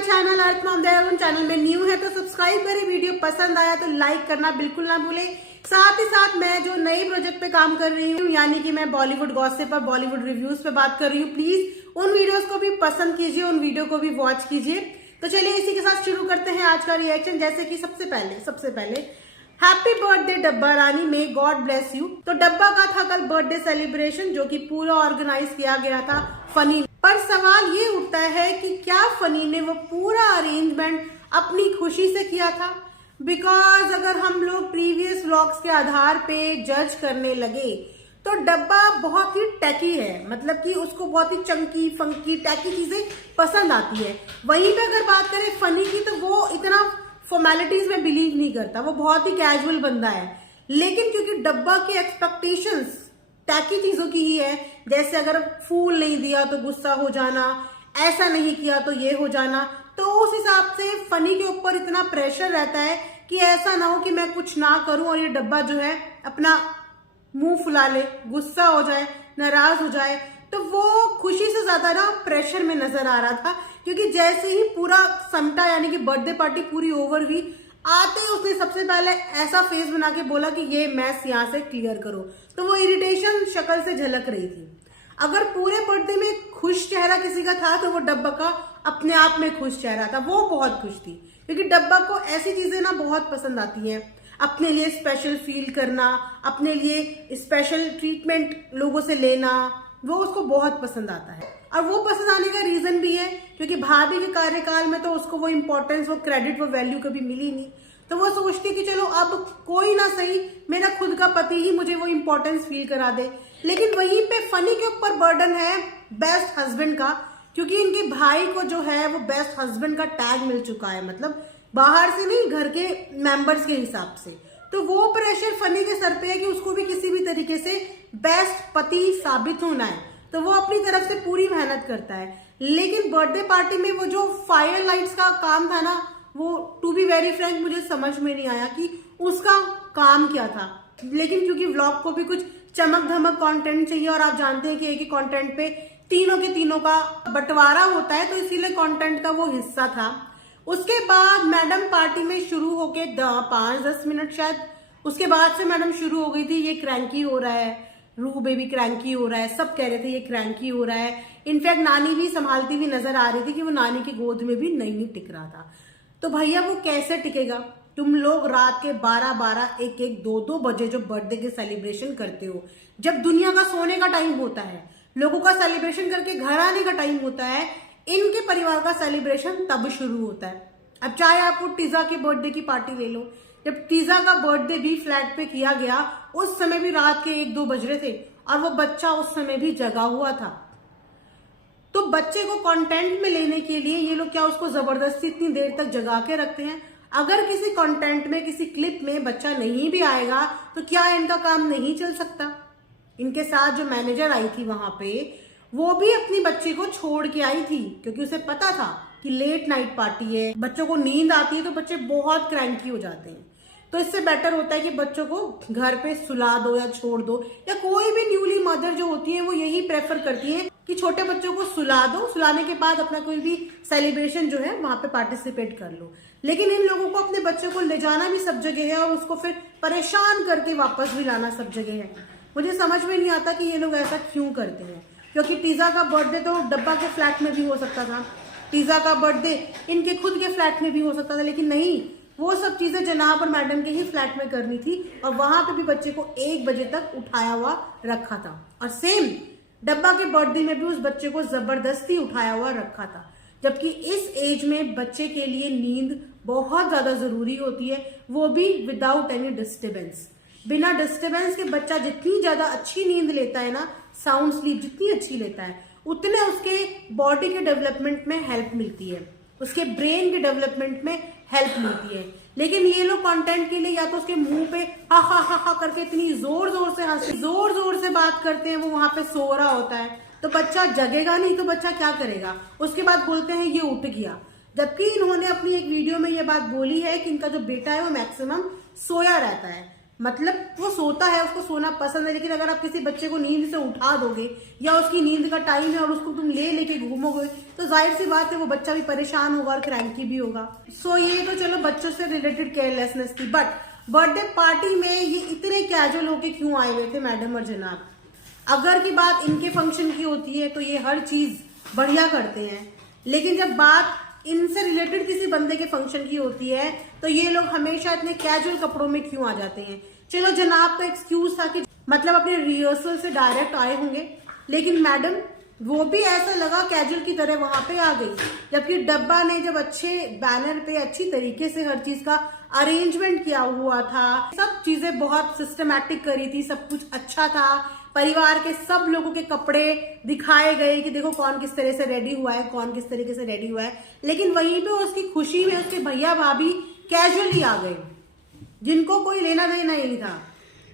My channel earth from Dehradun. Channel में new है तो सब्सक्राइब करें, वीडियो पसंद आया तो लाइक करना बिल्कुल ना भूलें। साथ ही साथ मैं जो नए प्रोजेक्ट पे काम कर रही हूँ, यानी कि मैं बॉलीवुड गॉसिप और बॉलीवुड रिव्यूज पे बात कर रही हूँ, प्लीज उन वीडियोस को भी पसंद कीजिए, उन वीडियो को भी वॉच कीजिए। तो चलिए इसी के साथ शुरू करते हैं आज का रिएक्शन। जैसे कि सबसे पहले हैप्पी बर्थडे डब्बा रानी, मे गॉड ब्लेस यू। तो डब्बा का था कल बर्थडे सेलिब्रेशन, जो कि पूरा ऑर्गेनाइज किया गया था फनी। पर सवाल ये उठता है कि क्या फनी ने वो पूरा अरेंजमेंट अपनी खुशी से किया था? बिकॉज अगर हम लोग प्रीवियस व्लॉग्स के आधार पे जज करने लगे तो डब्बा बहुत ही टैकी है, मतलब कि उसको बहुत ही चंकी फंकी टैकी चीजें पसंद आती है। वहीं पे अगर बात करें फनी की, तो वो इतना फॉर्मेलिटीज में बिलीव नहीं करता, वो बहुत ही कैजुअल बंदा है। लेकिन क्योंकि डब्बा की एक्सपेक्टेशंस टैकी चीजों की ही है, जैसे अगर फूल नहीं दिया तो गुस्सा हो जाना, ऐसा नहीं किया तो ये हो जाना, तो उस हिसाब से फनी के ऊपर इतना प्रेशर रहता है कि ऐसा ना हो कि मैं कुछ ना करूं और ये डब्बा जो है अपना मुंह फुला ले, गुस्सा हो जाए, नाराज हो जाए। तो वो खुशी से ज्यादा ना प्रेशर में नजर आ रहा था, क्योंकि जैसे ही पूरा समटा यानी कि बर्थडे पार्टी पूरी ओवर हुई, आते ही उसने सबसे पहले ऐसा फेस बना के बोला कि ये मैस यहाँ से क्लियर करो। तो वो इरिटेशन शक्ल से झलक रही थी। अगर पूरे बर्थडे में खुश चेहरा किसी का था तो वो डब्बा का अपने आप में खुश चेहरा था। वो बहुत खुश थी, क्योंकि डब्बा को ऐसी चीजें ना बहुत पसंद आती हैं। अपने लिए स्पेशल फील करना, अपने लिए स्पेशल ट्रीटमेंट लोगों से लेना, वो उसको बहुत पसंद आता है। और वो पसंद आने का रीजन भी है क्योंकि भाभी के कार्यकाल में तो उसको वो इंपॉर्टेंस, वो क्रेडिट, वो वैल्यू कभी मिली नहीं। तो वो सोचती कि चलो अब कोई ना सही, मेरा खुद का पति ही मुझे वो इंपॉर्टेंस फील करा दे। लेकिन वहीं पे फनी के ऊपर बर्डन है बेस्ट हस्बैंड का, क्योंकि इनके भाई को जो है वो बेस्ट हस्बैंड का टैग मिल चुका है, मतलब बाहर से नहीं, घर के मेंबर्स के हिसाब से। तो वो प्रेशर फनी के सर पे है कि उसको भी किसी भी तरीके से बेस्ट पति साबित होना है, तो वो अपनी तरफ से पूरी मेहनत करता है। लेकिन बर्थडे पार्टी में वो जो फायर लाइट्स का काम था ना, वो टू बी वेरी फ्रैंक मुझे समझ में नहीं आया कि उसका काम क्या था। लेकिन क्योंकि व्लॉग को भी कुछ चमक धमक कंटेंट चाहिए, और आप जानते हैं कि एक ही कंटेंट पे तीनों के तीनों का बंटवारा होता है, तो इसीलिए कंटेंट का वो हिस्सा था। उसके बाद मैडम पार्टी में शुरू होके 5-10 मिनट शायद उसके बाद से मैडम शुरू हो गई थी, ये क्रैंकी हो रहा है, रूह बेबी क्रैंकी हो रहा है, सब कह रहे थे ये क्रैंकी हो रहा है। इनफैक्ट नानी भी संभालती हुई नजर आ रही थी कि वो नानी की गोद में भी नहीं टिक रहा था। तो भैया वो कैसे टिकेगा? तुम लोग रात के 12-12, 1-1, 2-2 बजे जो बर्थडे के सेलिब्रेशन करते हो, जब दुनिया का सोने का टाइम होता है, लोगों का सेलिब्रेशन करके घर आने का टाइम होता है, इनके परिवार का सेलिब्रेशन तब शुरू होता है। अब चाहे आप वो टीजा के बर्थडे की पार्टी ले लो, जब टीजा का बर्थडे भी फ्लैट पे किया गया, उस समय भी रात के 1-2 बज रहे थे और वो बच्चा उस समय भी जगा हुआ था। तो बच्चे को कंटेंट में लेने के लिए ये लोग क्या उसको जबरदस्ती इतनी देर तक जगा के रखते हैं? अगर किसी कंटेंट में, किसी क्लिप में बच्चा नहीं भी आएगा तो क्या इनका काम नहीं चल सकता? इनके साथ जो मैनेजर आई थी वहां पे, वो भी अपनी बच्ची को छोड़ के आई थी, क्योंकि उसे पता था कि लेट नाइट पार्टी है, बच्चों को नींद आती है तो बच्चे बहुत क्रैंकी हो जाते हैं। तो इससे बेटर होता है कि बच्चों को घर पे सुला दो या छोड़ दो, या कोई भी न्यूली मदर जो होती है वो यही प्रेफर करती है कि छोटे बच्चों को सुला दो, सुलाने के बाद अपना कोई भी सेलिब्रेशन जो है वहां पे पार्टिसिपेट कर लो। लेकिन इन लोगों को अपने बच्चों को ले जाना भी सब जगह है और उसको फिर परेशान करके वापस भी लाना सब जगह है। मुझे समझ में नहीं आता कि ये लोग ऐसा क्यों करते हैं, क्योंकि टीजा का बर्थडे तो डब्बा के फ्लैट में भी हो सकता था, टीजा का बर्थडे इनके खुद के फ्लैट में भी हो सकता था, लेकिन नहीं, वो सब चीजें जनाब और मैडम के ही फ्लैट में करनी थी, और वहां पे भी बच्चे को 1 बजे तक उठाया हुआ रखा था। और सेम डब्बा के बर्थडे में भी उस बच्चे को जबरदस्ती उठाया हुआ रखा था, जबकि इस एज में बच्चे के लिए नींद बहुत ज्यादा जरूरी होती है, वो भी विदाउट एनी डिस्टर्बेंस। बिना डिस्टर्बेंस के बच्चा जितनी ज्यादा अच्छी नींद लेता है ना, साउंड स्लीप जितनी अच्छी लेता है, उतने उसके बॉडी के डेवलपमेंट में हेल्प मिलती है, उसके ब्रेन के डेवलपमेंट में हेल्प मिलती है। लेकिन ये लोग कंटेंट के लिए या तो उसके मुंह पे हा हा हा हा करके इतनी जोर जोर से हंसी, जोर जोर से बात करते हैं, वो वहां पे सो रहा होता है, तो बच्चा जगेगा नहीं तो बच्चा क्या करेगा? उसके बाद बोलते हैं ये उठ गया, जबकि इन्होंने अपनी एक वीडियो में ये बात बोली है कि इनका जो बेटा है वो मैक्सिमम सोया रहता है। मतलब वो सोता है, उसको सोना पसंद है, लेकिन अगर आप किसी बच्चे को नींद से उठा दोगे या उसकी नींद का टाइम है और उसको तुम लेके घूमोगे तो जाहिर सी बात है वो बच्चा भी परेशान होगा और क्रैंकी भी होगा। सो ये तो चलो बच्चों से रिलेटेड केयरलेसनेस थी, बट बर्थडे पार्टी में ये इतने कैजुअल होके क्यों आए हुए थे मैडम और जनाब? अगर की बात इनके फंक्शन की होती है तो ये हर चीज बढ़िया करते हैं, लेकिन जब बात इनसे रिलेटेड किसी बंदे के फंक्शन की होती है तो ये लोग हमेशा इतने कैजुअल कपड़ों में क्यों आ जाते हैं? चलो जनाब का एक्सक्यूज था कि मतलब अपने रिहर्सल से डायरेक्ट आए होंगे, लेकिन मैडम वो भी ऐसा लगा कैजुअल की तरह वहां पे आ गई, जबकि डब्बा ने जब अच्छे बैनर पे अच्छी तरीके से हर चीज का अरेंजमेंट किया हुआ था, सब चीजें बहुत सिस्टमैटिक करी थी, सब कुछ अच्छा था, परिवार के सब लोगों के कपड़े दिखाए गए कि देखो कौन किस तरह से रेडी हुआ है, कौन किस तरीके से रेडी हुआ है, लेकिन वहीं पे उसकी खुशी में उसके भैया भाभी कैजुअली आ गए जिनको कोई लेना देना ही नहीं था।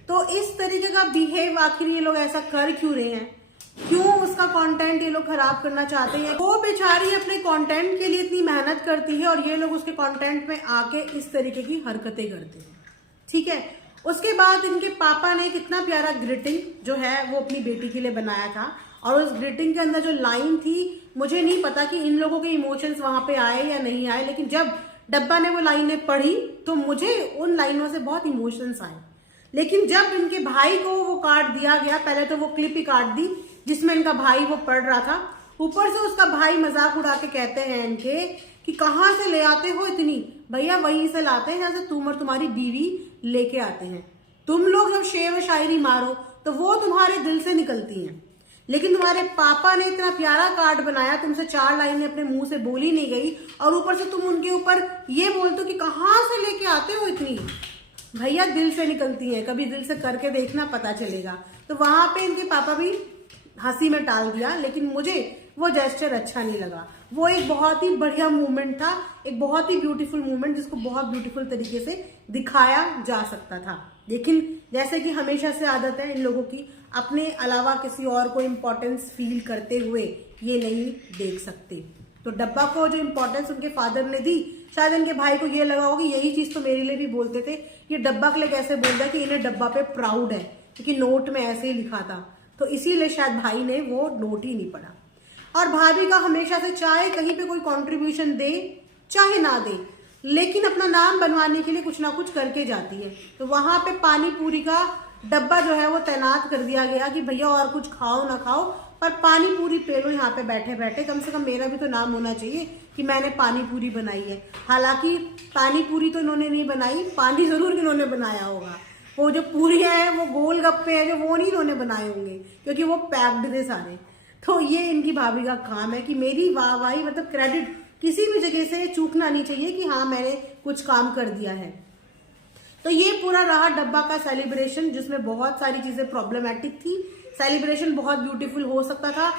तो इस तरीके का बिहेव आखिर ये लोग ऐसा कर क्यों रहे हैं? क्यों उसका कंटेंट ये लोग खराब करना चाहते हैं? वो बेचारी अपने कंटेंट के लिए इतनी मेहनत करती है और ये लोग उसके कंटेंट में आके इस तरीके की हरकतें करते हैं, ठीक है। उसके बाद इनके पापा ने कितना प्यारा ग्रीटिंग जो है वो अपनी बेटी के लिए बनाया था, और उस ग्रीटिंग के अंदर जो लाइन थी, मुझे नहीं पता कि इन लोगों के इमोशंस वहां पे आए या नहीं आए, लेकिन जब डब्बा ने वो लाइनें पढ़ी तो मुझे उन लाइनों से बहुत इमोशंस आए। लेकिन जब इनके भाई को वो कार्ड दिया गया, पहले तो वो क्लिप ही काट दी जिसमें इनका भाई वो पढ़ रहा था, ऊपर से उसका भाई मजाक उड़ा के कहते हैं इनके कि कहाँ से ले आते हो इतनी? भैया वहीं से लाते हैं जहाँ से तुम और तुम्हारी बीवी लेके आते हैं। तुम लोग जब शेर व शायरी मारो तो वो तुम्हारे दिल से निकलती हैं, लेकिन तुम्हारे पापा ने इतना प्यारा कार्ड बनाया, तुमसे 4 लाइनें अपने मुंह से बोली नहीं गई और ऊपर से तुम उनके ऊपर ये बोलते हो कि कहाँ से लेके आते हो इतनी? भैया दिल से निकलती हैं, कभी दिल से करके देखना, पता चलेगा। तो वहां पे इनके पापा भी हंसी में टाल दिया, लेकिन मुझे वो जेस्चर अच्छा नहीं लगा। वो एक बहुत ही बढ़िया मूवमेंट था, एक बहुत ही ब्यूटीफुल मूवमेंट जिसको बहुत ब्यूटीफुल तरीके से दिखाया जा सकता था, लेकिन जैसे कि हमेशा से आदत है इन लोगों की, अपने अलावा किसी और को इम्पोर्टेंस फील करते हुए ये नहीं देख सकते। तो डब्बा को जो इम्पोर्टेंस उनके फादर ने दी, शायद इनके भाई को ये लगा होगा यही चीज तो मेरे लिए भी बोलते थे, ये डब्बा के लिए कैसे बोल रहा है कि इन्हें डब्बा पे प्राउड है, क्योंकि नोट में ऐसे ही लिखा था, तो इसीलिए शायद भाई ने वो नोट ही नहीं पढ़ा। और भाभी का हमेशा से चाहे कहीं पे कोई कंट्रीब्यूशन दे चाहे ना दे, लेकिन अपना नाम बनवाने के लिए कुछ ना कुछ करके जाती है। तो वहां पे पानी पूरी का डब्बा जो है वो तैनात कर दिया गया कि भैया और कुछ खाओ ना खाओ पर पानी पूरी पे लो, यहाँ पे बैठे बैठे कम से कम मेरा भी तो नाम होना चाहिए कि मैंने पानी पूरी बनाई है। हालांकि पानी पूरी तो इन्होंने नहीं बनाई, पानी जरूर इन्होंने बनाया होगा। वो जो पूरी है वो गोल गप्पे है जो वो नहीं इन्होंने बनाए होंगे, क्योंकि वो पैक्ड थे सारे। तो ये इनकी भाभी का काम है कि मेरी वाहवाही मतलब क्रेडिट किसी भी जगह से चूकना नहीं चाहिए कि हाँ मैंने कुछ काम कर दिया है। तो ये पूरा रहा डब्बा का सेलिब्रेशन, जिसमें बहुत सारी चीजें प्रॉब्लमेटिक थी। सेलिब्रेशन बहुत ब्यूटीफुल हो सकता था,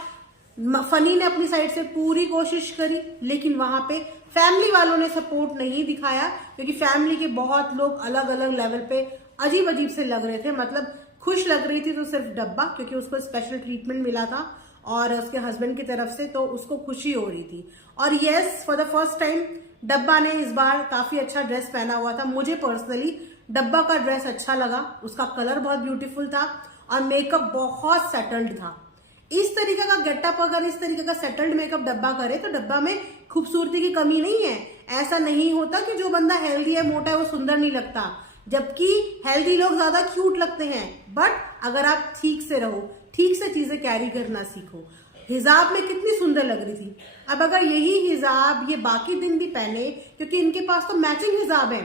फनी ने अपनी साइड से पूरी कोशिश करी, लेकिन वहां पे फैमिली वालों ने सपोर्ट नहीं दिखाया, क्योंकि फैमिली के बहुत लोग अलग अलग लेवल पे अजीब अजीब से लग रहे थे। मतलब खुश लग रही थी तो सिर्फ डब्बा, क्योंकि उसको स्पेशल ट्रीटमेंट मिला था और उसके हस्बैंड की तरफ से, तो उसको खुशी हो रही थी। और yes, for the first time डब्बा ने इस बार काफी अच्छा ड्रेस पहना हुआ था। मुझे पर्सनली डब्बा का ड्रेस अच्छा लगा, उसका कलर बहुत ब्यूटीफुल था और मेकअप बहुत सेटल्ड था। इस तरीके का गेटअप, अगर इस तरीके का सेटल्ड मेकअप डब्बा करे तो डब्बा में खूबसूरती की कमी नहीं है। ऐसा नहीं होता कि जो बंदा हेल्दी है, मोटा है, वो सुंदर नहीं लगता, जबकि हेल्दी लोग ज्यादा क्यूट लगते हैं। बट अगर आप ठीक से रहो, ठीक से चीजें कैरी करना सीखो। हिजाब में कितनी सुंदर लग रही थी। अब अगर यही हिजाब ये बाकी दिन भी पहने, क्योंकि इनके पास तो मैचिंग हिजाब है,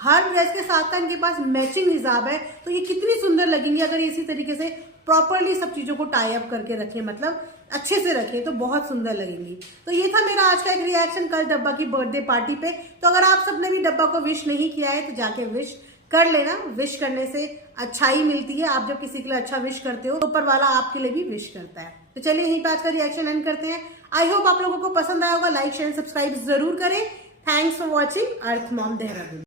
हर ड्रेस के साथ का इनके पास मैचिंग हिजाब है, तो ये कितनी सुंदर लगेंगी अगर इसी तरीके से प्रॉपरली सब चीजों को टाई अप करके रखें, मतलब अच्छे से रखें, तो बहुत सुंदर लगेंगी। तो ये था मेरा आज का एक रिएक्शन कल डब्बा की बर्थडे पार्टी पे। तो अगर आप सबने भी डब्बा को विश नहीं किया है तो जाके विश कर लेना। विश करने से अच्छाई मिलती है। आप जब किसी के लिए अच्छा विश करते हो तो ऊपर वाला आपके लिए भी विश करता है। तो चलिए यहीं पे आज का रिएक्शन एंड करते हैं। आई होप आप लोगों को पसंद आया होगा। लाइक शेयर सब्सक्राइब जरूर करें। Thanks for watching earth mom Dehradun.